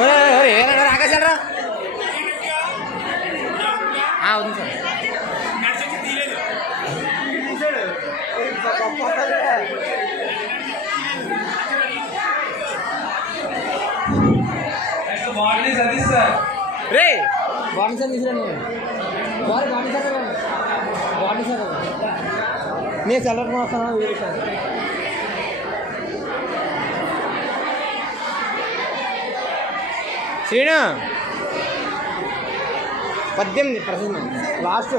ఆకాశాలరా అవును సార్ రే body sir తీసుకురా body sir body sir నేను సెలెక్ట్ వస్తాను వేరే సార్ శ్రీను 18% లాస్ట్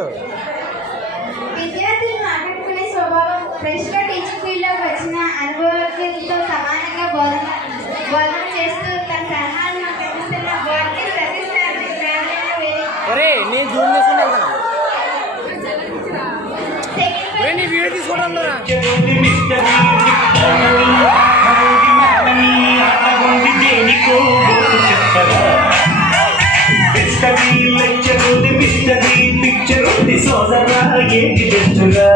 విద్యార్థులను ఆకట్టుకునే స్వభావం ఫ్రెష్గా టీచింగ్ ఫీల్డ్లోకి వచ్చిన అనుభవజ్ఞులతో సమానంగా బోధన చేస్తూ తన సలహాలను అందిస్తున్న వారికి నేను జూమ్ చేసుకున్నాను నీ వీడియో తీసుకోవడం సోదరా ఏంటి బెస్టుగా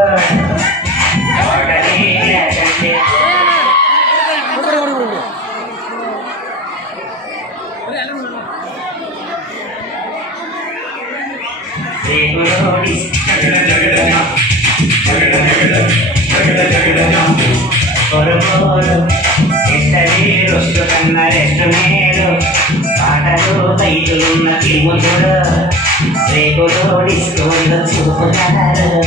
రొస్టు కన్నా రెస్టు మేలు పాటలు బయటలున్న తిరుగుతుడు రేగులో డిస్కోలో చూపుతారు